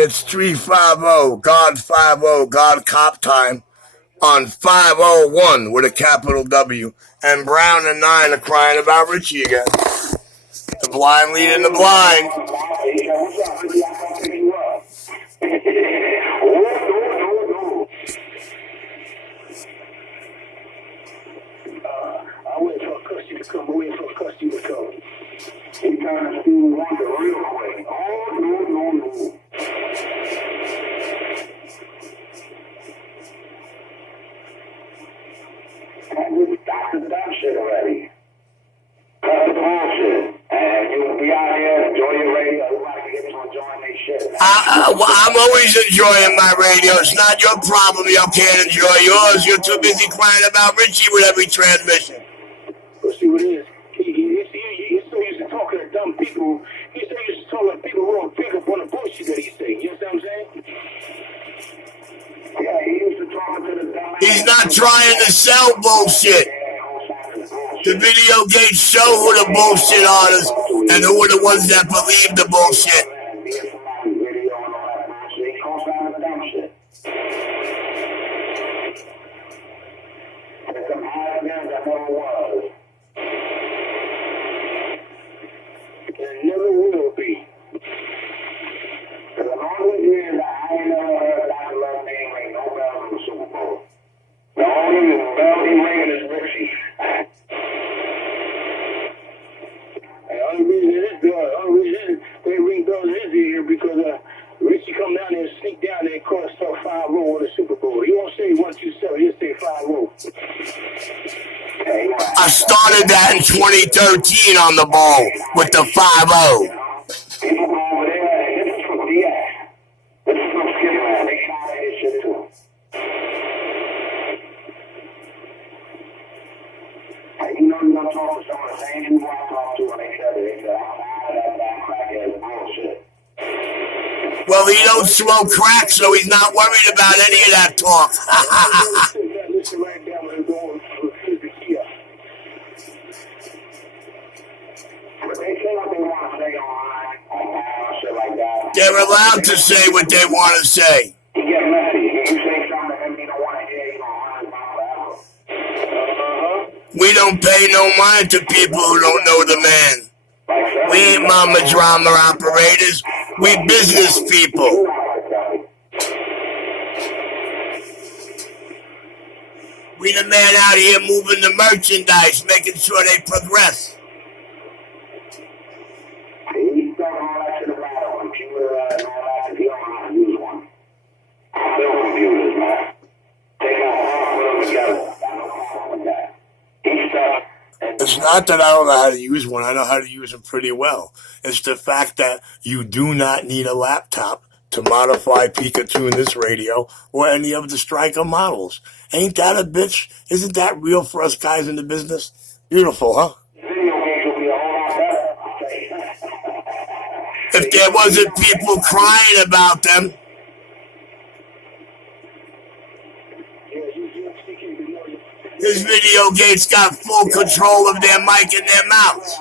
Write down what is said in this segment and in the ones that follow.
It's 350, God Cop time on 501 with a capital W. And Brown and 9 are crying about Richie again. The blind leading the blind. I wait for a custody to come. He turned to Steve Wonder real quick. Oh, no. Stop the dumb shit already. Cut the bullshit. And you will be out here, enjoy your radio. Everybody gets to enjoying their shit. I'm always enjoying my radio. It's not your problem. You can't enjoy yours. You're too busy crying about Richie with every transmission. Let's see what it is. He's so used to talking to dumb people. He's so used to talking to people who don't pick up on the bullshit that he's saying. You know what I'm saying? Yeah, he used to talking to the dumb. He's not trying to sell bullshit. The video games show who the bullshit artists and who are the ones that believe the bullshit. It never will be. The only years I ain't never heard Dr. Love name ring no bells in the Super Bowl. The only bell he ringing is Richie. The only reason they ring bells in his ear because Richie come down there and sneak down there and call himself 5-0 with the Super Bowl. He won't say 127, he'll say 5-0. I started that in 2013 on the ball with the 5-0. People go over there, this is from DX. This is from Skidman. They shot at his shit too. You know you're gonna talk to some of the same people I talk to when they said I'm out of that damn crackhead bullshit. Well, he don't smoke crack, so he's not worried about any of that talk. Listen right down when they're going for the Kia. But they say what they want to say on shit like that. They're allowed to say what they want to say. You get messy. You say something to him you don't want to hear, you don't want to forever. We don't pay no mind to people who don't know the man. We ain't mama drama operators. We business people. We the man out here moving the merchandise, making sure they progress. He's talking all that shit about a computer and all that, because he don't know how to use one. Still computers, man. Take out one of them together. I don't know how with that. He's stuck. It's not that I don't know how to use one. I know how to use them pretty well. It's the fact that you do not need a laptop to modify Pikachu in this radio or any of the Striker models. Ain't that a bitch? Isn't that real for us guys in the business? Beautiful, huh? If there wasn't people crying about them. His video games got full control of their mic and their mouths.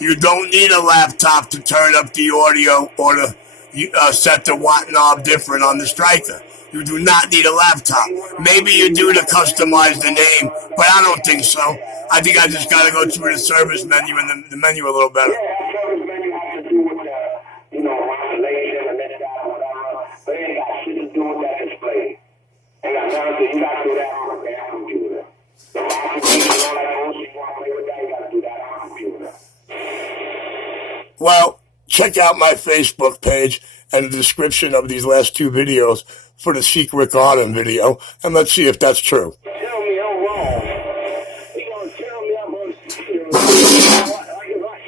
You don't need a laptop to turn up the audio or to set the watt knob different on the Striker. You do not need a laptop. Maybe you do to customize the name, but I don't think so. I think I just got to go through the service menu and the menu a little better. Well, check out my Facebook page and the description of these last two videos for the Secret Garden video, and let's see if that's true. Tell me I'm wrong. He gonna tell me I'm I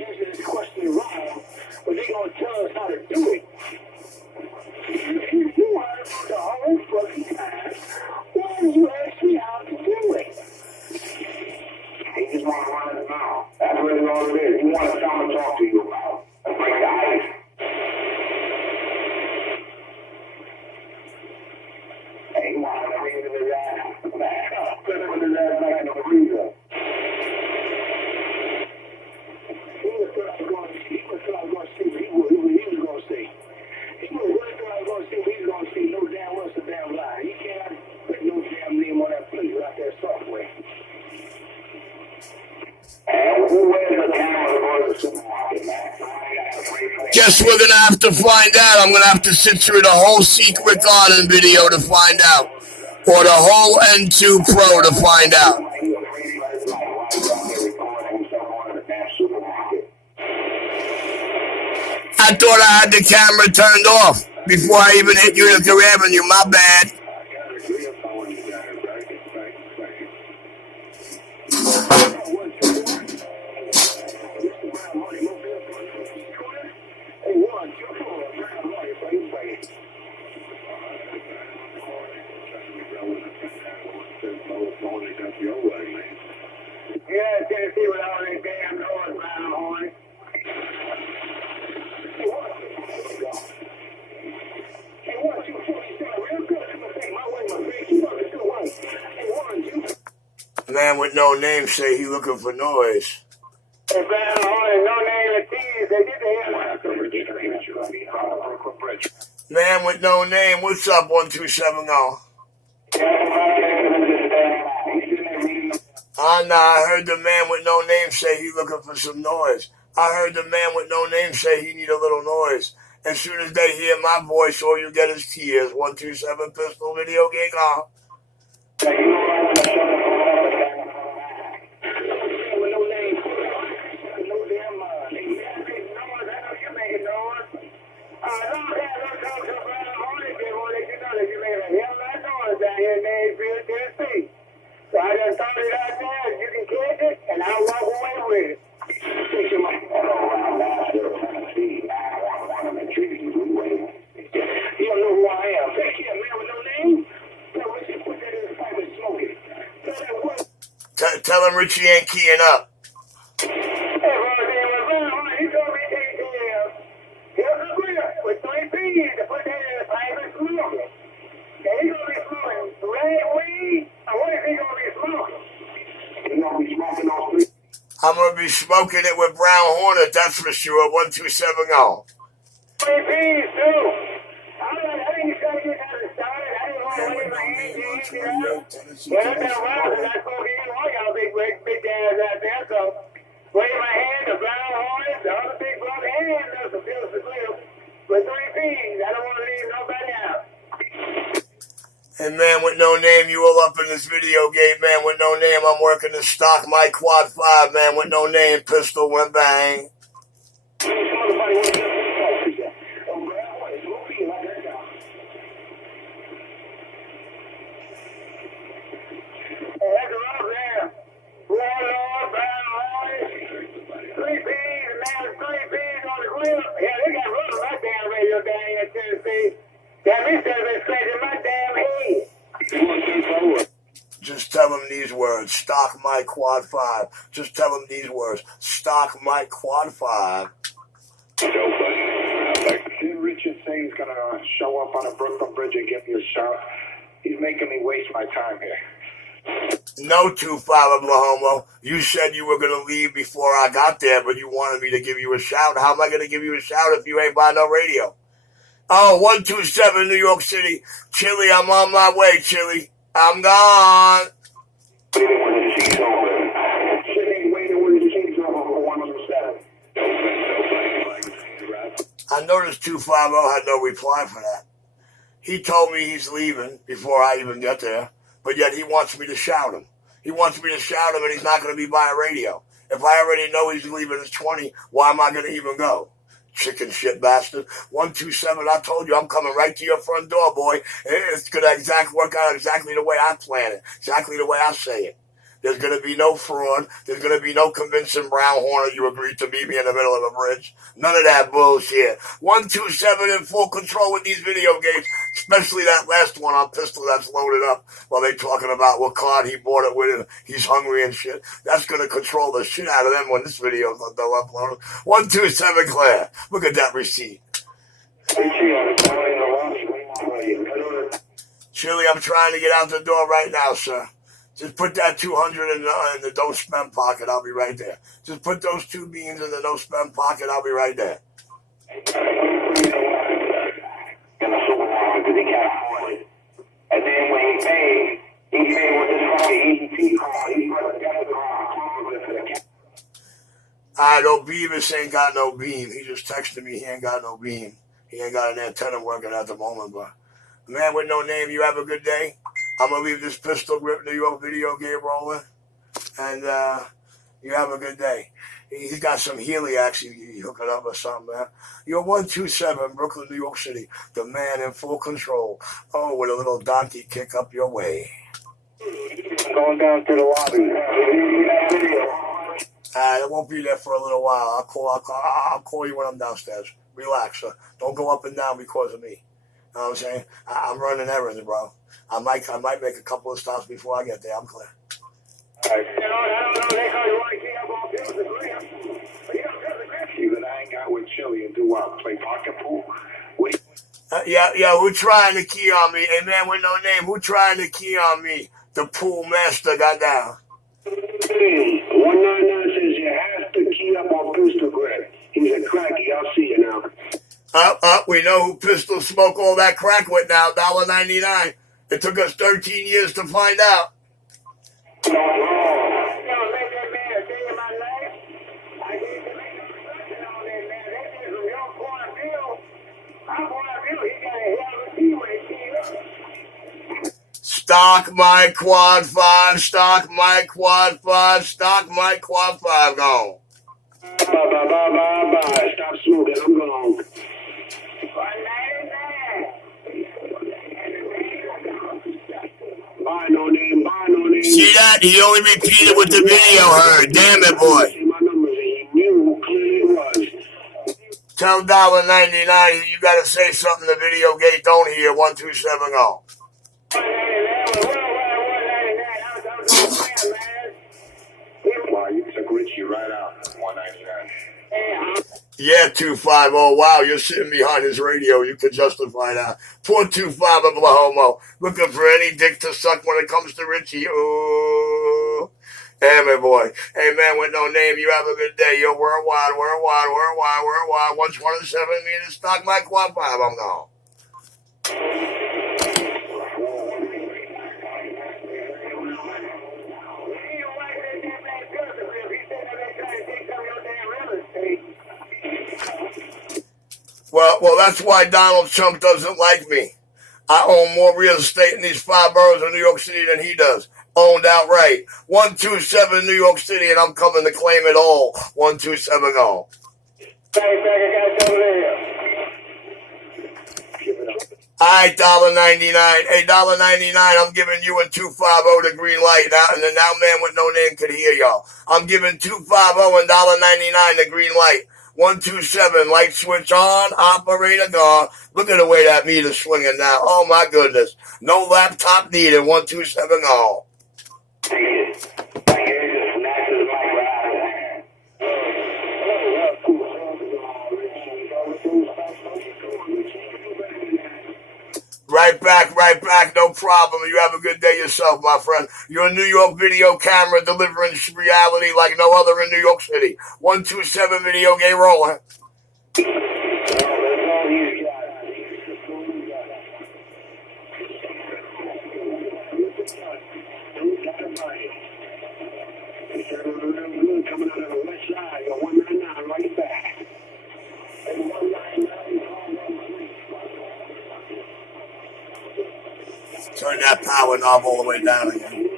answer this question wrong, but they gonna tell us how to do it. If you heard the whole fucking time, why did you ask me how to do it? He just want to run his mouth. That's really all it is. He wants someone to talk to you about. And break the ice. Hey, he wants to read his ass. Put him in his ass back in the freezer. Guess we're going to have to find out. I'm going to have to sit through the whole Secret Garden video to find out. Or the whole N2 Pro to find out. I thought I had the camera turned off before I even hit Utica Avenue. My bad. Yeah, Tennessee with all that damn noise, Brown Horn. Man with no name say he looking for noise. Hey, Brown Horn, no name of cheese. They get the hell out. Man with no name, what's up, 1270? Nah, I heard the man with no name say he looking for some noise. I heard the man with no name say he need a little noise. As soon as they hear my voice, all you get is tears. 127 pistol video gig on. So I just thought it out there. You can catch it, and I'll walk away with it. He don't know who I am. Take care, man with no name. Put that in the pipe and smoke it. Tell him Richie ain't keying up. Hey, brother, he told me he'll agree with 3 P's to put that in the pipe and smoke it. And he's going to be smoking red weed. What is he going to be smoking? He's going to be smoking those 3. I'm going to be smoking it with Brown Hornet, that's for sure. 1270. 3 P's, too. I think he's trying to get out of started. I didn't want to wave my hand. Well, I've been around because I spoke in all y'all big guys out there. So, wave my hand to Brown Hornet, the other big brother, and some pills to clip with 3 P's. I don't want to leave nobody out. And man with no name, you all up in this video game, man with no name. I'm working to stock my quad 5, man with no name. Pistol went bang. Just tell him these words. Stock my quad 5. Just tell him these words. Stock my quad 5. Did Richard say he's going to show up on a Brooklyn Bridge and give me a shot? He's making me waste my time here. No, 25 Oklahoma. You said you were going to leave before I got there, but you wanted me to give you a shout. How am I going to give you a shout if you ain't by no radio? Oh, 127 New York City. Chili, I'm on my way, Chili. I'm gone. I noticed 250 had no reply for that. He told me he's leaving before I even get there, but yet he wants me to shout him. He wants me to shout him, and he's not going to be by a radio. If I already know he's leaving at 20, why am I going to even go? Chicken shit bastard. 127, I told you I'm coming right to your front door, boy. It's going to work out exactly the way I plan it, exactly the way I say it. There's going to be no fraud. There's going to be no convincing Brown Hornet you agreed to meet me in the middle of a bridge. None of that bullshit. 127 in full control with these video games, especially that last one on pistol that's loaded up while they talking about what card he bought it with and he's hungry and shit. That's going to control the shit out of them when this video's uploaded. 127 Claire. Look at that receipt. Chili, I'm trying to get out the door right now, sir. Just put that 200 in the don't spend pocket. I'll be right there. Just put those 2 beans in the don't spend pocket. I'll be right there. In the supermarket because he can't afford it. And then when he paid with this fucking E.b.t card. He put a debit card. No, Beavis ain't got no beam. He just texted me he ain't got no beam. He ain't got an antenna working at the moment, but man with no name, you have a good day. I'm going to leave this pistol grip New York video game rolling, and you have a good day. He's got some heliacs you hook it up or something, man. You're 127, Brooklyn, New York City. The man in full control. Oh, with a little donkey kick up your way. Going down to the lobby. It won't be there for a little while. I'll call you when I'm downstairs. Relax, don't go up and down because of me. You know what I'm saying? I'm running errands, bro. I might make a couple of stops before I get there. I'm clear. Even I ain't got with Chili and do what? Play pocket pool? Yeah, who trying to key on me? Hey, man with no name, who trying to key on me? The pool master got down. 199 says you have to key up on pistol grip. He's a cracky. I'll see you now. We know who Pistol Smoke all that crack with now. $1.99. It took us 13 years to find out. Stock my quad 5, stock my quad 5, stock my quad 5, gone. Bye. Stop smoking. I'm gone. Bye, no name. See that? He only repeated what the video heard. Damn it, boy. My numbers, and he knew who clearly it was. Tell $1.99 you gotta say something the video gate don't hear. 1270. Wow, you took Richie right out. 199. Yeah, 250. Wow, you're sitting behind his radio. You could justify that. Poor 25 Oklahoma. Looking for any dick to suck when it comes to Richie. Ooh. Damn it, boy. Hey, man with no name, you have a good day. You're worldwide. 127 meters. Stock my quad 5. I'm gone. Well, that's why Donald Trump doesn't like me. I own more real estate in these 5 boroughs of New York City than he does. Owned outright. 127 New York City, and I'm coming to claim it all. 1270. Alright, $1.99. Hey, $1.99, I'm giving you and 250 the green light. Now man with no name could hear y'all. I'm giving 250 and $1.99 the green light. 127, light switch on, operator gone. Look at the way that meter's swinging now. Oh my goodness. No laptop needed. 1270. Right back, no problem. You have a good day yourself, my friend. You're a New York video camera delivering reality like no other in New York City. 127 video game rolling. Coming out of the west side, you're 199 right back. Turn that power knob all the way down again.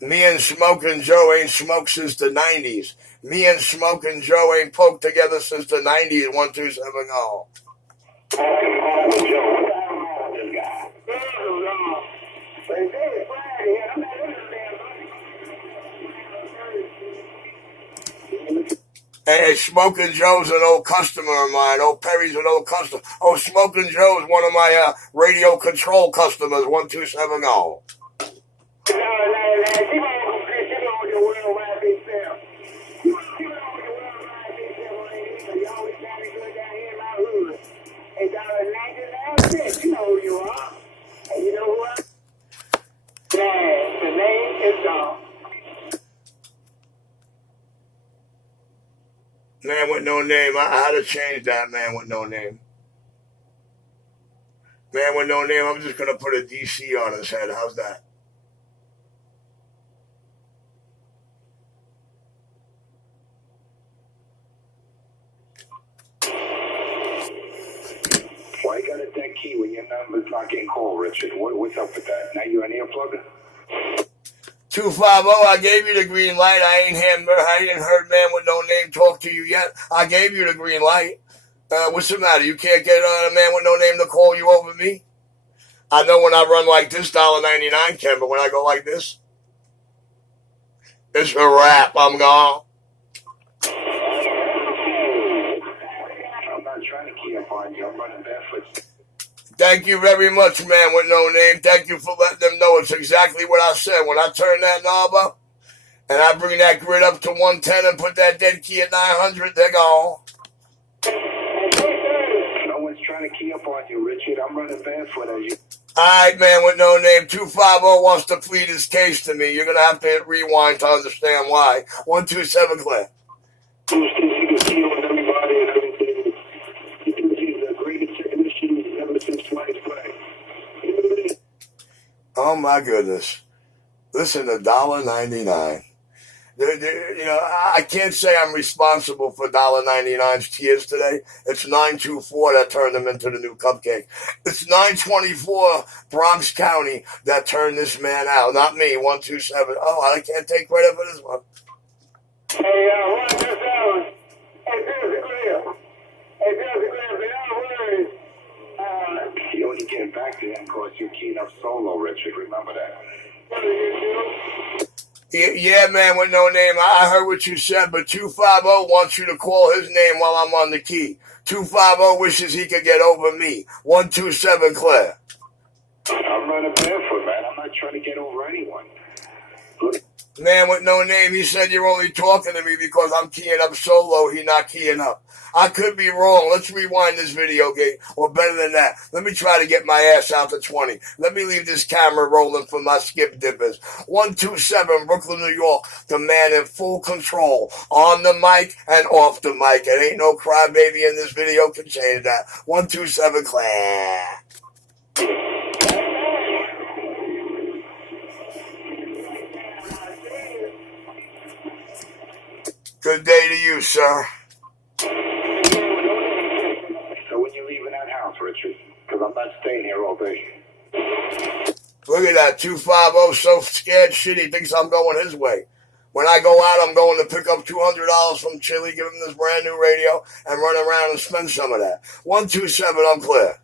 Me and Smokin' Joe ain't smoked since the 90s. Me and Smokin' Joe ain't poked together since the 90s. 1270. Hey, Smokin' Joe's an old customer of mine. Old Perry's an old customer. Oh, Smokin' Joe's one of my radio control customers. 1270. You know who you are. And you know who I am? The name is gone. Man with no name. I had to change that, man with no name. Man with no name, I'm just going to put a DC on his head. How's that? Why you got a dead key when your number's not getting called, Richard? What's up with that? Now you an earplugger? 250, I gave you the green light. I ain't heard man with no name talk to you yet. I gave you the green light. What's the matter? You can't get a man with no name to call you over me? I know when I run like this, $1.99, Ken, but when I go like this, it's a wrap. I'm gone. I'm not trying to key up on you. I'm running barefoot. Thank you very much, man with no name. Thank you for letting them know it's exactly what I said. When I turn that knob up and I bring that grid up to 110 and put that dead key at 900, they're gone. No one's trying to key up on you, Richard. I'm running barefoot as you. All right, man with no name. 250 wants to plead his case to me. You're going to have to hit rewind to understand why. 127 clear. He's with everybody and everything. He's the greatest technician ever since sliced bread. Oh, my goodness. Listen to $1.99. I can't say I'm responsible for $1.99's tears today. It's 924 that turned them into the new cupcake. It's 924 Bronx County that turned this man out, not me. 127. Oh, I can't take credit for this one. Hey, write this down. Hey, Clear. You only get back to him because you're keying up solo, Richard. Remember that. What do you do? Yeah, man with no name. I heard what you said, but 250 wants you to call his name while I'm on the key. 250 wishes he could get over me. 127 clear. I'm running barefoot, man. I'm not trying to get over anyone. Good. Man with no name, he said you're only talking to me because I'm keying up solo, he not keying up. I could be wrong. Let's rewind this video game. Or better than that, let me try to get my ass out to 20. Let me leave this camera rolling for my skip dippers. 127, Brooklyn, New York. The man in full control. On the mic and off the mic. It ain't no crybaby in this video can change that. 127, clap. Good day to you, sir. So when you leaving that house, Richard? Because I'm not staying here all day. Look at that, 250, so scared shit, he thinks I'm going his way. When I go out, I'm going to pick up $200 from Chili, give him this brand new radio, and run around and spend some of that. 127, I'm clear.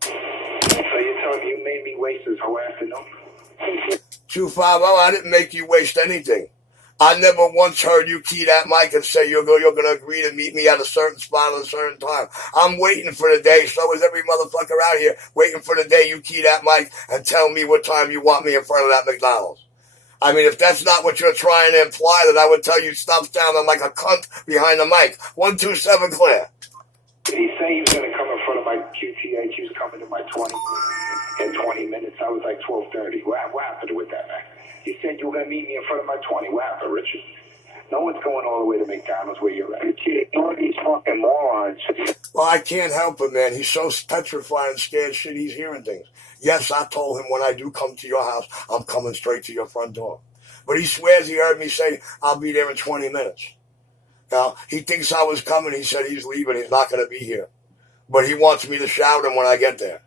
So you're telling me you made me waste this whole afternoon? 250, I didn't make you waste anything. I never once heard you key that mic and say you're going to agree to meet me at a certain spot at a certain time. I'm waiting for the day, so is every motherfucker out here waiting for the day you key that mic and tell me what time you want me in front of that McDonald's. I mean, if that's not what you're trying to imply, then I would tell you stop sounding like a cunt behind the mic. 127 clear. Did he say he was going to come in front of my QTH? He was coming to my 20 in 20 minutes. I was like 12:30. What happened with that, man? You said you were going to meet me in front of my 20. What happened, Richard? No one's going all the way to McDonald's where you're at. Ignore these fucking morons. Well, I can't help it, man. He's so petrified and scared shit, he's hearing things. Yes, I told him when I do come to your house, I'm coming straight to your front door. But he swears he heard me say, I'll be there in 20 minutes. Now, he thinks I was coming. He said he's leaving. He's not going to be here. But he wants me to shout him when I get there.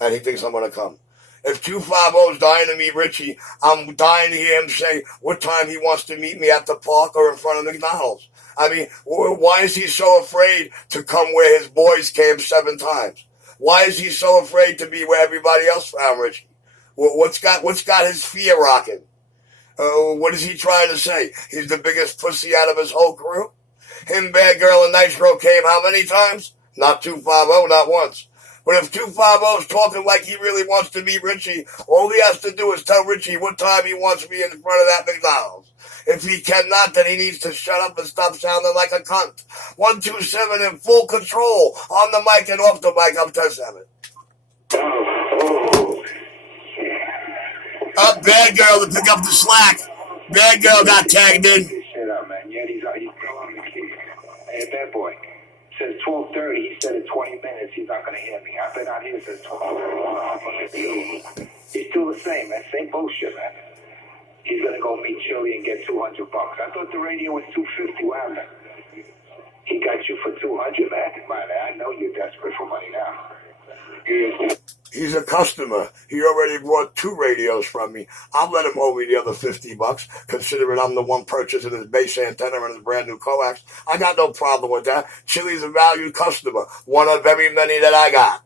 And he thinks I'm going to come. If 250 is dying to meet Richie, I'm dying to hear him say what time he wants to meet me at the park or in front of McDonald's. I mean, why is he so afraid to come where his boys came 7 times? Why is he so afraid to be where everybody else found Richie? What's got his fear rocking? What is he trying to say? He's the biggest pussy out of his whole crew? Him, Bad Girl, and Nitro came how many times? Not 250, not once. But if 250 is talking like he really wants to meet Richie, all he has to do is tell Richie what time he wants me in front of that McDonald's. If he cannot, then he needs to shut up and stop sounding like a cunt. 127 in full control, on the mic and off the mic, I'm 10-7. Up, Bad Girl to pick up the slack. Bad Girl got tagged in. Shut up, man. Yeah, he's still on the key. He said in 20 minutes he's not going to hear me. I've been out here since 12. He's still the same, man. Same bullshit, man. He's going to go meet Chili and get $200. I thought the radio was $250. What happened? He got you for $200, man. Man, I know you're desperate for money now. He's a customer. He already bought 2 radios from me. I'll let him owe me the other $50, considering I'm the one purchasing his base antenna and his brand new coax. I got no problem with that. Chili's a valued customer, one of very many that I got.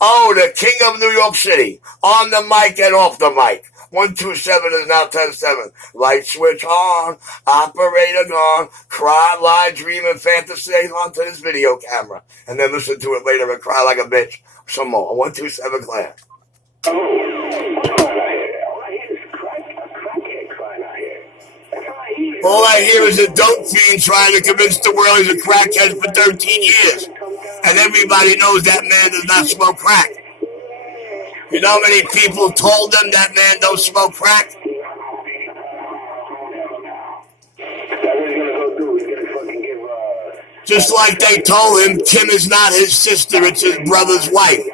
Oh, the king of New York City, on the mic and off the mic. 127 is now 10-7. Light switch on, operator gone, cry, lie, dream, and fantasize onto this video camera. And then listen to it later and cry like a bitch. Some more. 127 Clan. Oh, all I hear is a crackhead crying out here. That's all I hear. All I hear is a dope fiend trying to convince the world he's a crackhead for 13 years. And everybody knows that man does not smoke crack. You know how many people told them that man don't smoke crack? That's what he's gonna go do. He's gonna fucking give Just like they told him Kim is not his sister, it's his brother's wife.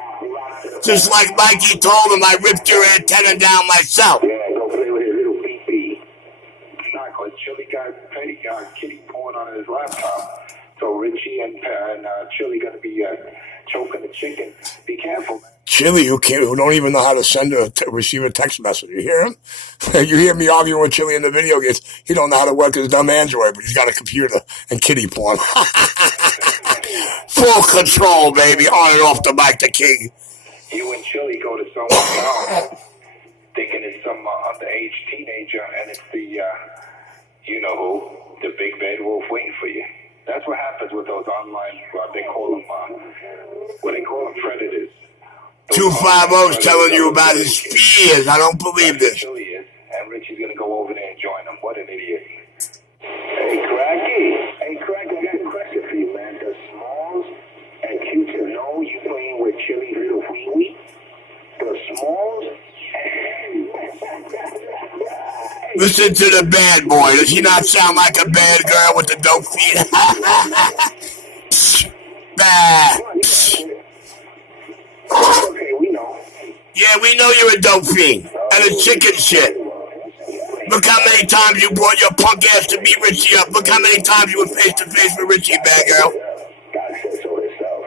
Just like Mikey told him I ripped your antenna down myself. yeah, go play with his little BB. Not because Chili got kitty porn on his laptop. So Richie and Chili going to be choking the chicken. Be careful, man. Chili, who don't even know how to send receive a text message. You hear him? You hear me arguing with Chili in the video games. He don't know how to work his dumb Android, but he's got a computer and kitty porn. Full control, baby. On and off the mic, the king. You and Chili go to someone's house thinking it's some underage teenager, and it's the, you know who, the big bad wolf waiting for you. That's what happens with those online, they call them predators. 250's telling you about his fears. I don't believe this. Chili is, and Richie's going to go over there and join him. What an idiot. Hey, Cracky, I got a question for you, man. Does Smalls and Q-Tip know you playing with Chili's little wee-wee? Does Smalls... Listen to the bad boy. Does he not sound like a bad girl with the dope feet? Bah. Okay, we know. Yeah, we know you're a dope fiend. And a chicken shit. Look how many times you brought your punk ass to beat Richie up. Look how many times you were face to face with Richie, bad girl. God said so himself.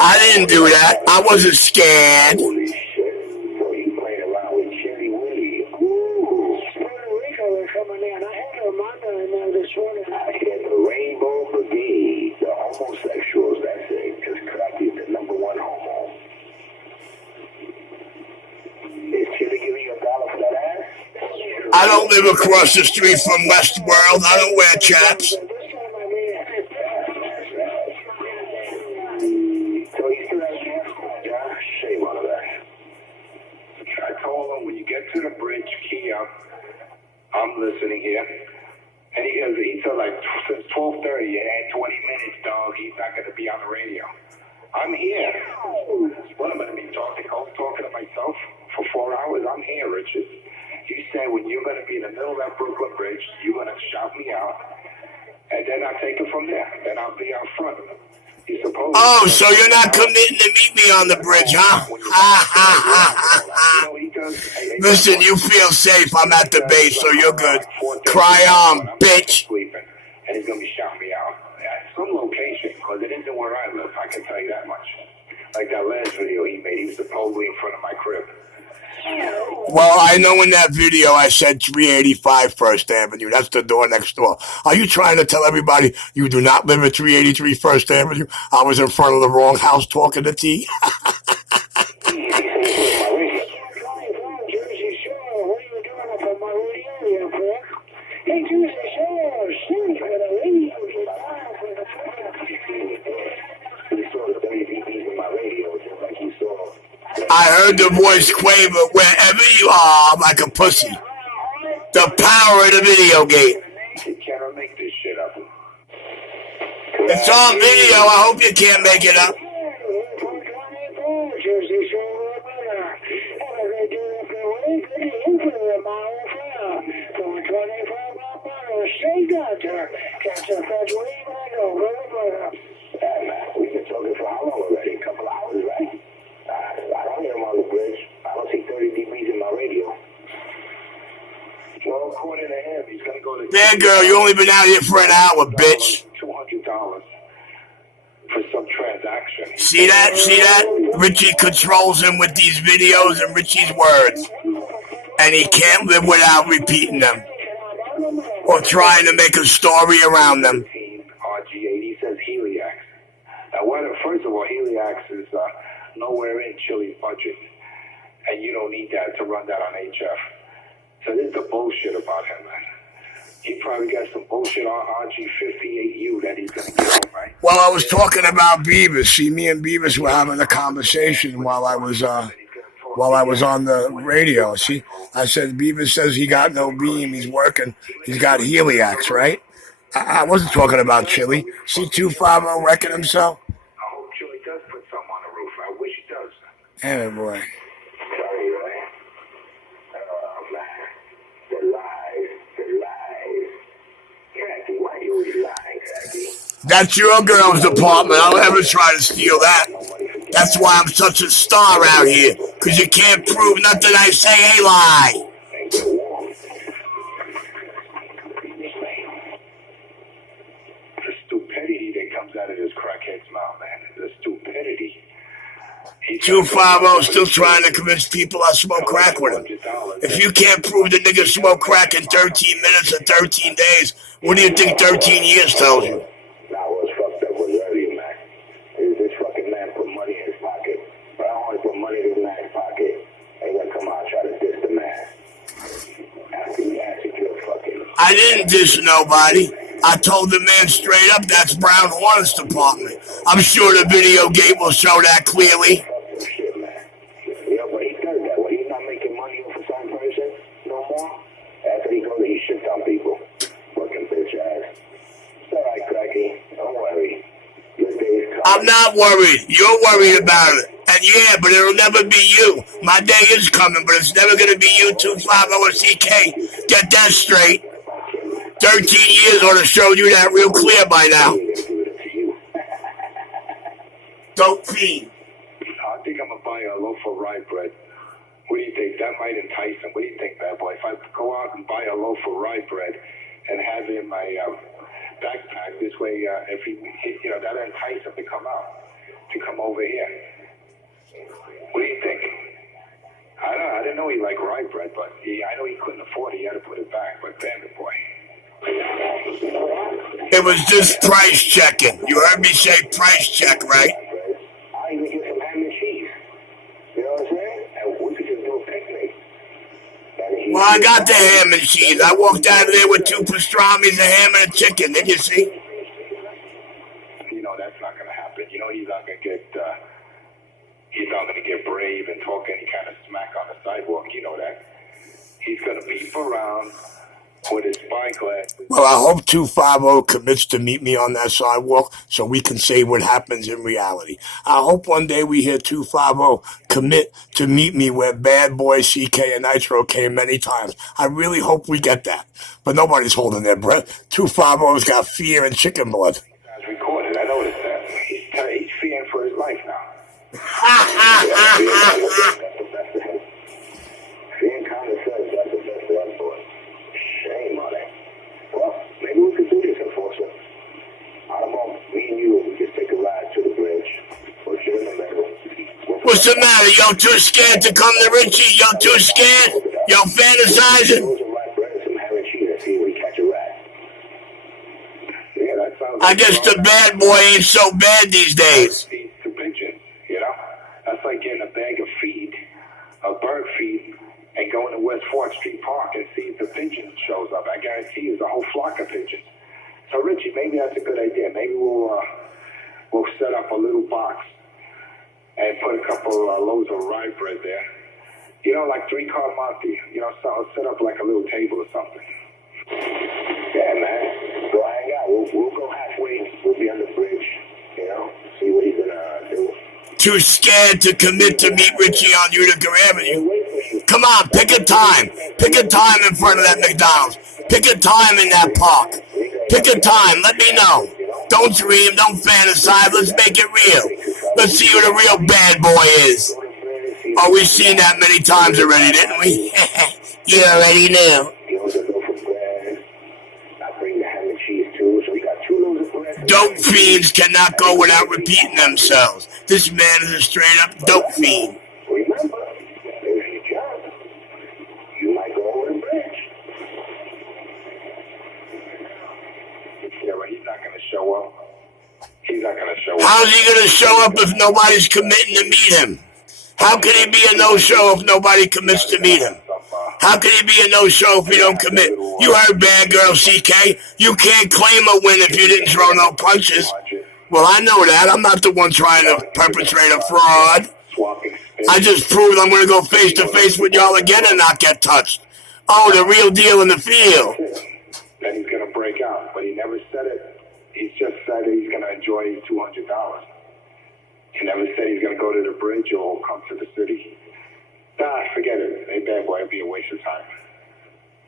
I didn't do that. I wasn't scared. Holy shit. So you playing around with Chili Willie. Ooh. Puerto Rico is coming in. I had a reminder in there this morning. I hit the Rainbow Brigade. The homosexuals, that's it. Because Cracky is the #1 homo. Is Chili giving you $1 for that ass? I don't live across the street from Westworld. I don't wear chaps. So you still have a chance, John? Shame on that. I told him when you get to the bridge, key up. I'm listening here. And he said like since 12:30, you had 20 minutes, dog. He's not going to be on the radio. I'm here. What am I going to be talking to myself for 4 hours? I'm here, Richard. You said when you're going to be in the middle of that Brooklyn Bridge, you're going to shout me out, and then I'll take it from there. Then I'll be out front. You suppose? Oh, so you're not committing to meet me on the bridge, huh? Listen, you feel safe. I'm at the base, so you're good. Cry on, bitch. And he's going to be shouting me out at some location, because it isn't where I live, I can tell you that much. Like that last video he made, he was supposedly in front of my crib. Well, I know in that video I said 385 First Avenue. That's the door next door. Are you trying to tell everybody you do not live at 383 First Avenue? I was in front of the wrong house talking to T. I heard the voice quaver wherever you are, I'm like a pussy. The power of the video game. You cannot make this shit up. It's on video. I hope you can't make it up. We can talk it for how long? ahead, girl. You only been out here for an hour, bitch. $200 for some transaction. See that? See that? Richie controls him with these videos and Richie's words. And he can't live without repeating them. Or trying to make a story around them. RG80 says Heliax. Now, first of all, Heliax is nowhere in Chili's budget. And you don't need that to run that on HF. So this is the bullshit about him, man. He probably got some bullshit on RG58U that he's going to get on, right? Well, I was talking about Beavis. See, me and Beavis were having a conversation while I was on the radio. See, I said, Beavis says he got no beam. He's working. He's got Heliax, right? I wasn't talking about Chili. See, 250 wrecking himself? I hope Chili does put something on the roof. I wish he does. Hey, boy. Sorry, man. Oh, man. The lies. Jackie, why you always lying, Jackie? That's your girl's department. I don't ever try to steal that. That's why I'm such a star out here. Because you can't prove nothing I say a lie. The stupidity that comes out of this crackhead's mouth, man. The stupidity. 250 still trying to convince people I smoke crack with him. If you can't prove the nigga smoked crack in 13 minutes or 13 days, what do you think 13 years tells you? Now, what's fucked up was earlier, man. This fucking man put money in his pocket. But I don't want to put money in this man's pocket. And he's gonna come out and try to diss the man. After you ask if you're fucking... I didn't diss nobody. I told the man straight up that's Brown Hornet's department. I'm sure the video gate will show that clearly. Shit, man. Yeah, but he does that. When he's not making money off a certain person no more, after he goes, he shits on people. Fucking bitch ass. It's alright, Cracky. Don't worry. Your day's coming. I'm not worried. You're worried about it. And yeah, but it'll never be you. My day is coming, but it's never going to be you, 250 or CK. Get that straight. 13 years ought to show you that real clear by now. Dope fiend. I think I'm going to buy a loaf of rye bread. What do you think? That might entice him. What do you think, bad boy? If I go out and buy a loaf of rye bread and have it in my backpack, this way, if he, that'll entice him to come out, to come over here. What do you think? I didn't know he liked rye bread, but I know he couldn't afford it. He had to put it back, but damn it, boy. It was just price checking. You heard me say price check, right? I even get some ham and cheese. You know what I'm saying? And we could just do a picnic. Well, I got the ham and cheese. I walked out of there with 2 pastrami's, a ham, and a chicken. Did you see? That's not going to happen. He's not going to get... He's not going to get brave and talk any kind of smack on the sidewalk. You know that. He's going to beef around with his spyglass. Well, I hope 250 commits to meet me on that sidewalk so we can say what happens in reality. I hope one day we hear 250 commit to meet me where Bad Boy, CK, and Nitro came many times. I really hope we get that. But nobody's holding their breath. 250's got fear and chicken blood. That's recorded. I noticed that. He's fearing for his life now. Being common sense, that's the best one for us. Shame on it. Well, maybe we could do this, Enforcer. I don't know, me and you, we just take a ride to the bridge. We'll sit in the middle. What's the matter? Yo, too scared to come to Richie? Yo, too scared? Yo, fantasizing? I guess the bad boy ain't so bad these days. To pigeons, That's like getting a bag of feed, a bird feed, and going to West 4th Street Park and see if the pigeon shows up. I guarantee you there's a whole flock of pigeons. So, Richie, maybe that's a good idea. Maybe we'll set up a little box and put a couple loads of rye bread there. Like 3-car Monty. So set up like a little table or something. Yeah, man. Go hang out. We'll go halfway. We'll be on the bridge, see what he's gonna do. Too scared to commit to meet Richie on Utica Avenue. Come on, pick a time. Pick a time in front of that McDonald's. Pick a time in that park. Pick a time. Let me know. Don't dream. Don't fantasize. Let's make it real. Let's see who the real bad boy is. Oh, we've seen that many times already, didn't we? You already knew. I'll bring the ham and cheese too. So we got 2 loaves of bread. Dope fiends cannot go without repeating themselves. This man is a straight up dope fiend. Remember, if you jump, you might go over the bridge. Yeah, but he's not going to show up. He's not going to show up. How's he going to show up if nobody's committing to meet him? How can he be a no-show if nobody commits to meet him? How can he be a no-show if he don't commit? You heard Bad Girl CK. You can't claim a win if you didn't throw no punches. Well, I know that. I'm not the one trying to perpetrate a fraud. I just proved I'm going to go face-to-face with y'all again and not get touched. Oh, the real deal in the field. Then he's going to break out, but he never said it. He's just said he's going to enjoy his $200. He never said he's going to go to the bridge or come to the city. Nah, forget it. Hey, bad boy, it'd be a waste of time.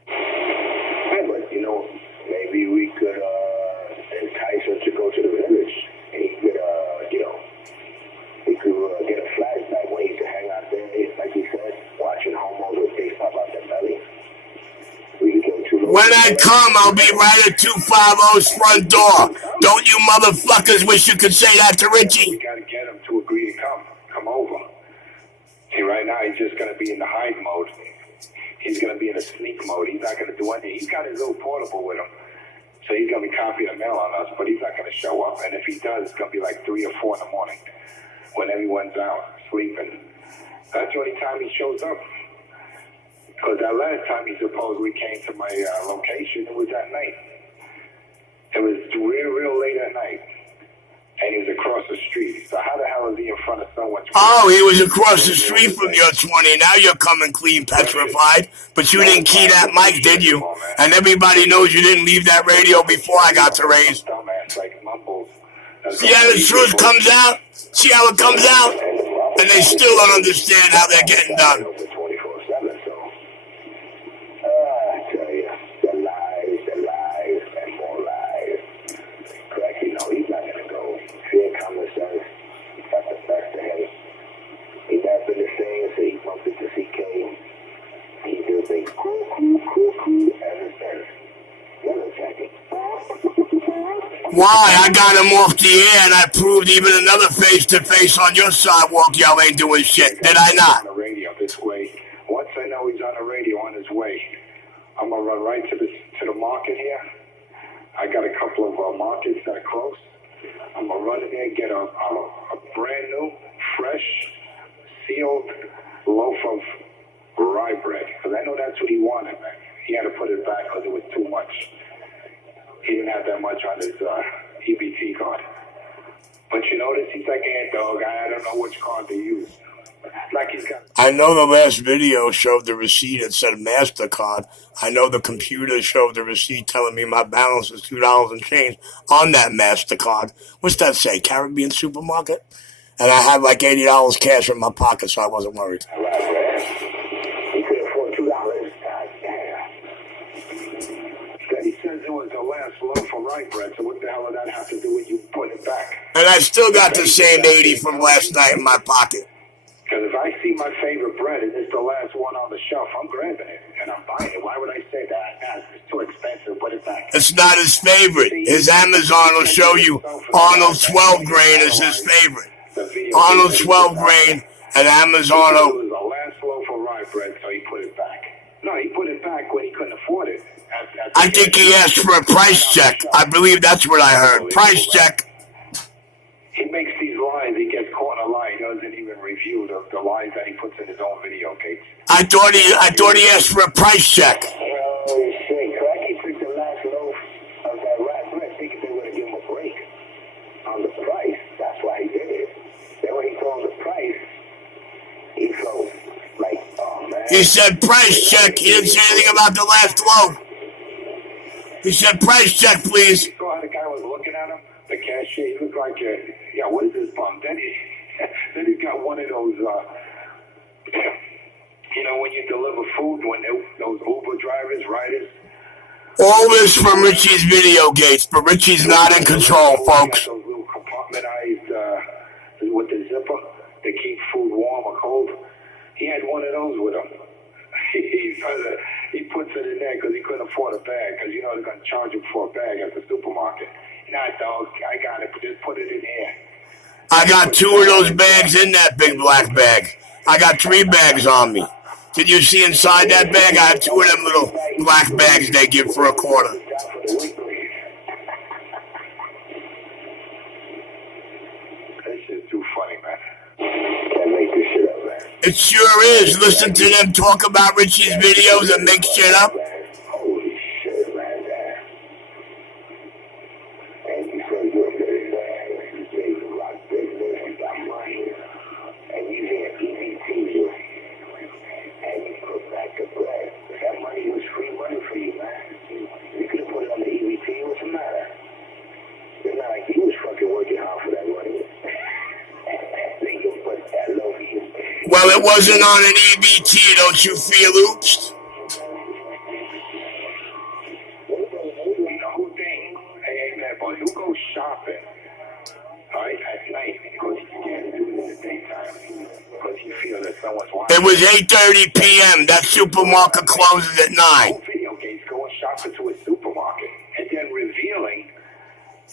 Hey, but, maybe we could entice him to go to the village. And he could, we could get a flashback when he used to hang out there, like he said, watching homos with face pop out their belly. When I come, I'll be right at 250's front door. Don't you motherfuckers wish you could say that to Richie? We got to get him to agree to come over. See, right now he's just going to be in the hide mode. He's going to be in a sneak mode. He's not going to do anything. He's got his little portable with him. So he's going to be copying the mail on us, but he's not going to show up. And if he does, it's going to be like 3 or 4 in the morning when everyone's out sleeping. That's the only time he shows up. Because that last time he supposedly came to my location, it was at night. It was real late at night. And he was across the street. So how the hell is he in front of someone's... Oh, he was across the street from your 20. Now you're coming clean petrified. But you didn't key that mic, did you? And everybody knows you didn't leave that radio before I got to raise. See how the truth comes out? See how it comes out? And they still don't understand how they're getting done. Why? I got him off the air and I proved even another face-to-face on your sidewalk y'all ain't doing shit. Did I not? On the radio this way. Once I know he's on the radio on his way, I'm going to run right to the market here. I got a couple of markets that are close. I'm going to run in there and get a brand new, fresh, sealed loaf of rye bread. Because I know that's what he wanted, man. He had to put it back because it was too much. He didn't have that much on his E.b.t. card. But you notice he's like, hey, dog, I don't know which card to use. Like he's got... I know the last video showed the receipt. It said MasterCard. I know the computer showed the receipt telling me my balance is $2 and change on that MasterCard. What's that say? Caribbean Supermarket? And I had like $80 cash in my pocket, so I wasn't worried. He could afford $2. God damn. He says it was the last loaf of rye bread, so what the hell did that have to do with you putting it back? And I still got the same 80 from last night in my pocket. Because if I see my favorite bread and it's the last one on the shelf, I'm grabbing it and I'm buying it. Why would I say that? It's too expensive. Put it back. It's not his favorite. His Amazon will show you Arnold 12 grain is his favorite. Arnold 12 grain and Amazon. It was the last loaf of rye bread, so he put it back. No, he put it back when he couldn't afford it. I think he asked for a price check. I believe that's what I heard. Price check. He makes these lies. He gets caught in a lie. He doesn't even review the lies that he puts in his own video, Gates. I thought he asked for a price check. Oh, shit. Cracky took the last loaf of that rye bread thinking they would have given him a break on the price. That's why he did it. Then when he told him the price, he felt like, oh, man. He said price check. He didn't say anything about the last loaf. He said price check, please. You saw how the guy was looking at him? The cashier, he looked like, what is this bum? Then he's got one of those, when you deliver food, when those Uber drivers, riders. All this from Richie's video, Gates, but Richie's not in control, folks. Those little compartmentized, with the zipper to keep food warm or cold. He had one of those with him. He puts it in there because he couldn't afford a bag because they're going to charge him for a bag at the supermarket. Nah, dog, I got it. Just put it in here. I got 2 of those bags in that big black bag. I got 3 bags on me. Did you see inside that bag? I have 2 of them little black bags they give for $0.25. This shit's too funny, man. Can't make this shit up, man. It sure is. Listen to them talk about Richie's videos and make shit up. Holy shit, man. And you say you're good, man. You say you rock business, you got money, and you hear E.b.t. and you put back the bread. That money was free money for you, man. You could have put it on the E.b.t. What's the matter? It's not like you was fucking working hard for that money. They can put that low for you. Well, it wasn't on an E.b.t. Don't you feel oopsed? Who goes shopping, right, at night because he can't do it in the daytime because he feels that someone's watching? It was 8:30 p.m. That supermarket closes at 9. Video games going shopping to a supermarket and then revealing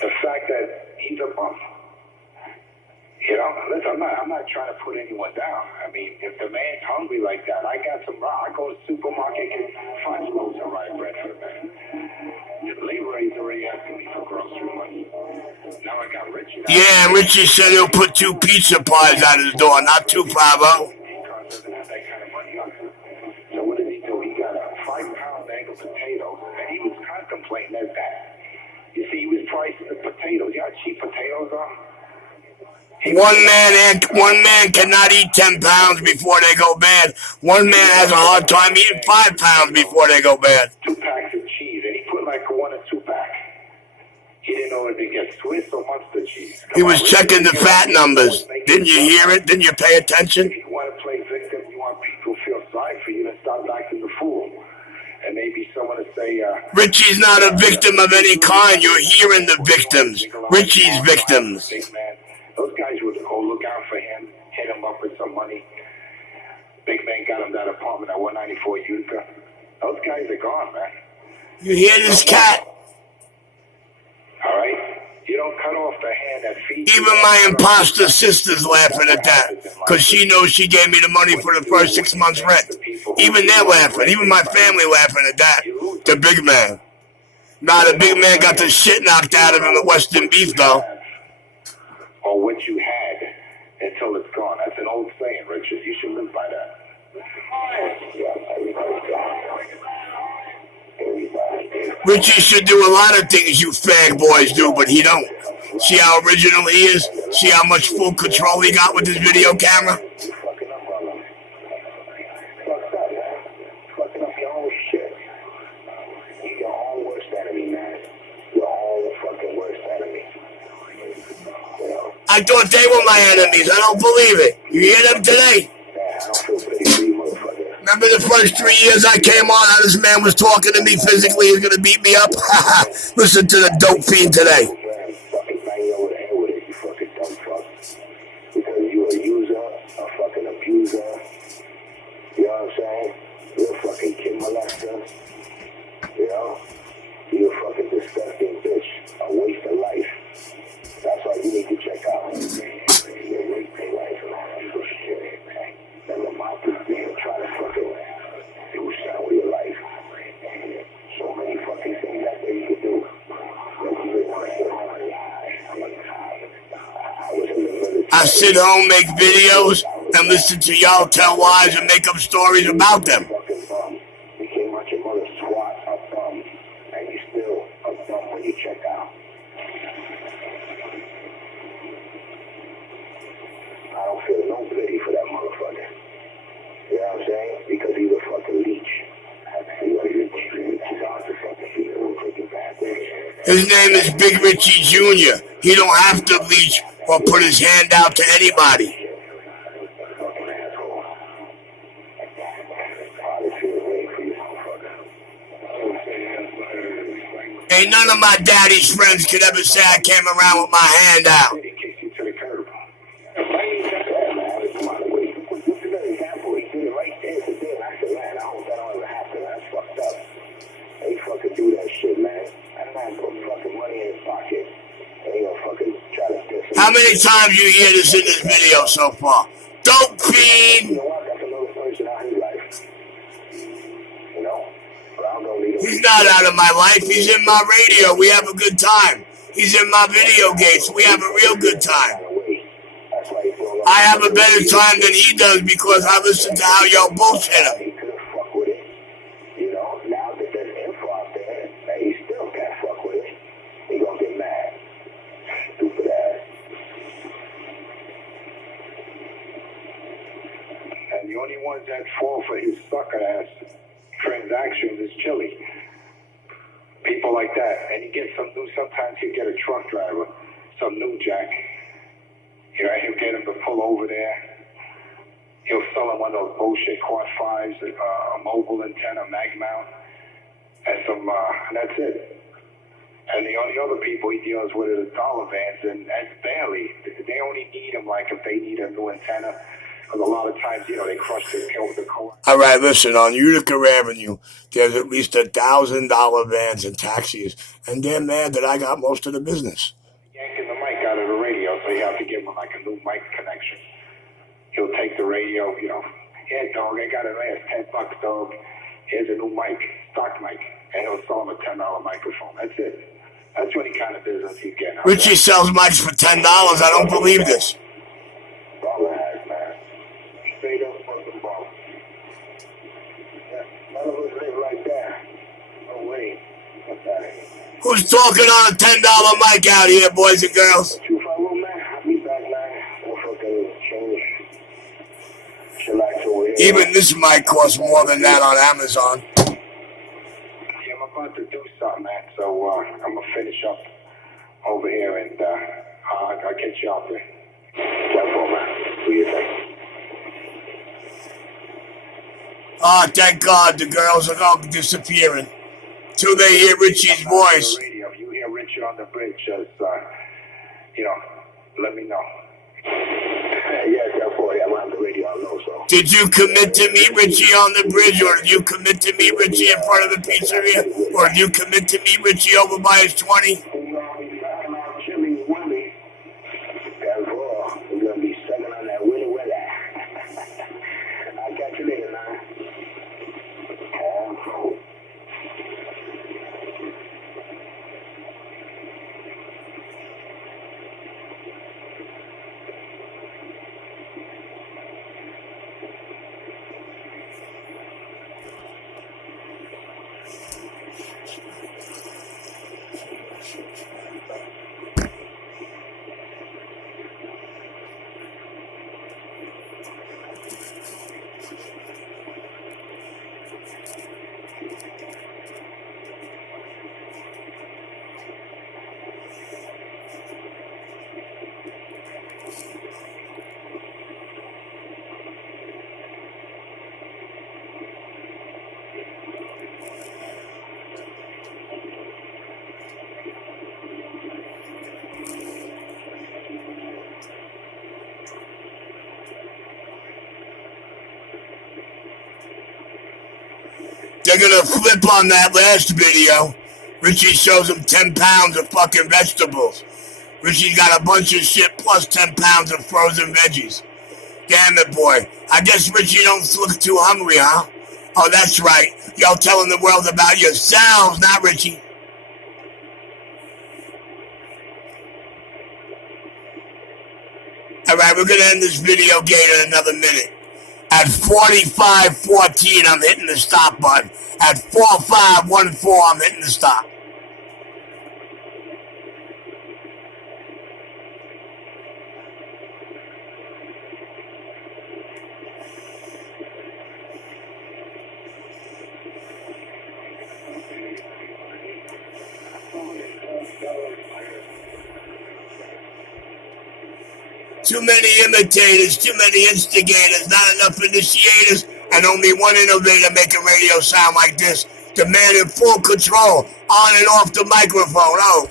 the fact that he's a bum. You know, listen, I'm not trying to put anyone down. I mean, if the man's hungry like that, I got some raw. I go to the supermarket and find loaves of rye bread for the man. Leroy's already asking me for grocery money. Now I got Richie. Yeah, Richie said he'll put 2 pizza pies out his door, not 2 Bravo. Doesn't have that kind of money on him. So what did he do? He got a 5-pound bag of potatoes, and he was contemplating as that. You see, he was pricing the potatoes. You know how cheap potatoes are? One man cannot eat 10 pounds before they go bad. One man has a hard time eating 5 pounds before they go bad. 2 packs of cheese, and he put like 1 or 2 pack. He didn't know if they get Swiss or Munster cheese. He was checking the fat numbers. Didn't you hear it? Didn't you pay attention? You want to play victim, you want people to feel sorry for you, and stop acting the fool. And maybe someone to say, Richie's not a victim of any kind. You're hearing the victims. Richie's victims. Big man. Those guys would go look out for him, hit him up with some money. Big man got him that apartment at 194 Utica. Those guys are gone, man. You hear this cat? All right? You don't cut off the hand that feeds you. Even my imposter sister's laughing at that because she knows she gave me the money for the first 6 months' rent. Even they're laughing. Even my family laughing at that. The big man. Nah, the big man got the shit knocked out of him at Western Beef, though. Or what you had until it's gone. That's an old saying, Richard. You should live by that. Richie should do a lot of things you fag boys do, but he don't. See how original he is? See how much full control he got with his video camera? I thought they were my enemies. I don't believe it. You hear them today? Remember the first 3 years I came on, how this man was talking to me physically, he's going to beat me up? Listen to the dope fiend today. Because you a user, a fucking abuser. You know what I'm saying? You're a fucking kid molester. You know? You're a fucking disgusting bitch. A waste of life. That's why you need to check out. You're wasting life and all that good shit, man. And the mouth is being try to fucking do something with your life. So many fucking things that you can do. I sit home, make videos, and listen to y'all tell lies and make up stories about them. You came out your mother's swat, a bum, and you still a bum when you check out. I don't feel no pity for that motherfucker. You know what I'm saying? Because he's a fucking leech. His name is Big Richie Jr. He don't have to leech or put his hand out to anybody. Ain't none of my daddy's friends could ever say I came around with my hand out. They fucking do that shit, man. pocket. And he gonna fucking try to diss me. How many times you hear this in this video so far? Dope You fiend! know what? That's another person out in his life. You know? But I don't need him. He's not out of my life. He's in my radio. We have a good time. He's in my video games. We have a real good time. That's why he's going on. I have a better time than he does because I listen to how y'all bullshit him. He couldn't fuck with it. You know, now that there's info out there, and he still can't fuck with it, he gonna get mad. Stupid ass. And the only ones that fall for his sucker ass transactions is Chili. People like that. And you get some new, sometimes you get a truck driver, some new jack. You know, he'll get him to pull over there. He'll sell him one of those bullshit quad fives, a mobile antenna, mag mount, and some, and that's it. And the only other people he deals with are the dollar vans, and that's barely. They only need him like if they need a new antenna. Because a lot of times, you know, they crush the car. All right, listen, on Utica Avenue, there's at least $1,000 vans and taxis, and they're mad that I got most of the business. Yanking the mic out of the radio, so you have to give him like a new mic connection. He'll take the radio, you know, yeah, dog, I got it right, it's $10, dog. Here's a new mic, stock mic, and he'll sell him a $10 microphone. That's it. That's any kind of business he's getting. Richie sells mics for $10. I don't believe this. Baller ass, man. Straight up fucking baller. Yeah, none of us live like that. No way. What's that? Who's talking on a $10 mic out here, boys and girls? 251, man. I'll be back, man. We'll fucking change. Chillax over here. Even this mic costs more than that on Amazon. Yeah, I'm about to do something, man, so I'm going to finish up over here, and I'll catch you out there. Careful, man. Do your thing. Oh, thank God the girls are all disappearing. Till they hear Richie's voice. Radio. If you hear Richie on the bridge, just, you know, let me know. Yeah, careful. I'm on the radio. I know, so. Did you commit to meet Richie on the bridge, or did you commit to meet Richie in front of the pizzeria, or did you commit to meet Richie over by his 20? We're going to be sucking on Chili Willie. Careful. We're going to be sucking on that Willie Willie. I'll catch you later, man. Careful. They're gonna flip on that last video. Richie shows them 10 pounds of fucking vegetables. Richie's got a bunch of shit plus 10 pounds of frozen veggies. Damn it, boy. I guess Richie don't look too hungry, huh? Oh, that's right. Y'all telling the world about yourselves, not Richie. Alright, we're gonna end this video game in another minute. At 45:14, I'm hitting the stop button. At 45:14, I'm hitting the stop. Too many imitators, too many instigators, not enough initiators, and only one innovator making radio sound like this. The man in full control, on and off the microphone. Oh.